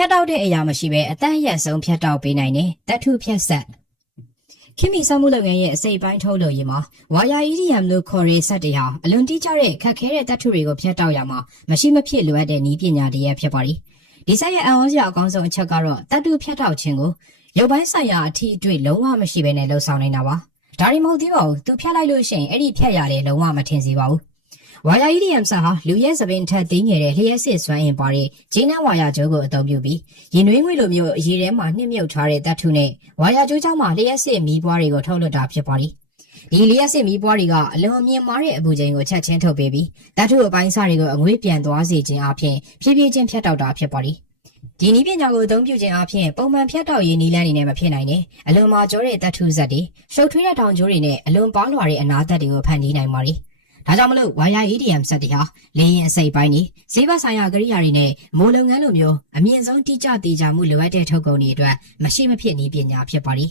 ဖြတ်တောက်တဲ့အရာမရှိပဲအတန်းရက်ဆုံးဖြတ်တောက်ပေးနိုင်တယ်တတ်ထုဖြတ်ဆက်ခင်မီစမှုလုပ်ငန်းရဲ့အစိပ်ပိုင်းထုတ်လို့ရင်မှာဝါယာ EDM လို့ခေါ်တဲ့စက်တွေဟာအလွန်တိကျတဲ့ခက်ခဲတဲ့တတ်ထုတွေကိုဖြတ်တောက်ရမှာမရှိမဖြစ်လိုအပ်တဲ့နည်းပညာတွေရဲ့ဖြစ်ပါတယ်ဒီစက်ရဲ့အအောင်စရာအကောင်းဆုံးအချက်ကတော့တတ်ထုဖြတ်တောက်ခြင်းကိုရုပ်ပိုင်းဆိုင်ရာအထီးအတွေ့လုံးဝမရှိဘဲနဲ့လှုပ်ဆောင်နေတာပါဒါရီမဟုတ်သေးပါဘူးသူဖြတ်လိုက်လို့ရှိရင်အဲ့ဒီဖြတ်ရတယ်လုံးဝမထင်စေပါဘူးဝါယာ EDM စက်ဟာလူရဲ့သပင်ထက်သိငယ်တဲ့လျှက်စစ်စွမ်းအင်ပါတဲ့ဂျင်းနှံဝါယာကြိုးကိုအသုံးပြုပြီးရင်နွေးငွေလိုမျိုးအရေထဲမှာနှိမ့်မြုပ်ထားတဲ့တတ်ထုနဲ့ဝါယာကြိုးကြောင့်မှလျှက်စစ်မီးပွားတွေကိုထုတ်လွှတ်တာဖြစ်ပါတယ်ဒီလျှက်စစ်မီးပွားတွေကအလွန်မြင့်မားတဲ့အပူချိန်ကိုချက်ချင်းထုတ်ပေးပြီးတတ်ထုအပိုင်းစားတွေကိုအငွေ့ပြန်သွားစေခြင်းအပြင်ဖြည်းဖြည်းချင်းဖြတ်တောက်တာဖြစ်ပါတယ်ဒီနည်းပညာကိုအသုံးပြုခြင်းအပြင်ပုံမှန်ဖြတ်တောက်ရေးနည်းလမ်းတွေနဲ့မဖြစ်နိုင်တဲ့အလွန်မာကျောတဲ့တတ်ထုဇက်တွေရှုပ်ထွေးတဲ့တောင်ကျိုးတွေနဲ့အလွန်ပါလွှာတဲ့အနာသက်တွေကိုဖန်တီးနိုင်ပါတယ်ဒါကြောင့်မလို့ဝါယာ EDM စက်တွေဟာလေရင်အစိပ်ပိုင်းတွေဈေးဘက်ဆိုင်ရာကိရိယာတွေနဲ့မိုးလုပ်ငန်းလိုမျိုးအမြင့်ဆုံးတိကျသေးကြမှုလိုအပ်တဲ့ထုတ်ကုန်တွေအတွက်မရှိမဖြစ်နည်းပညာဖြစ်ပါတယ်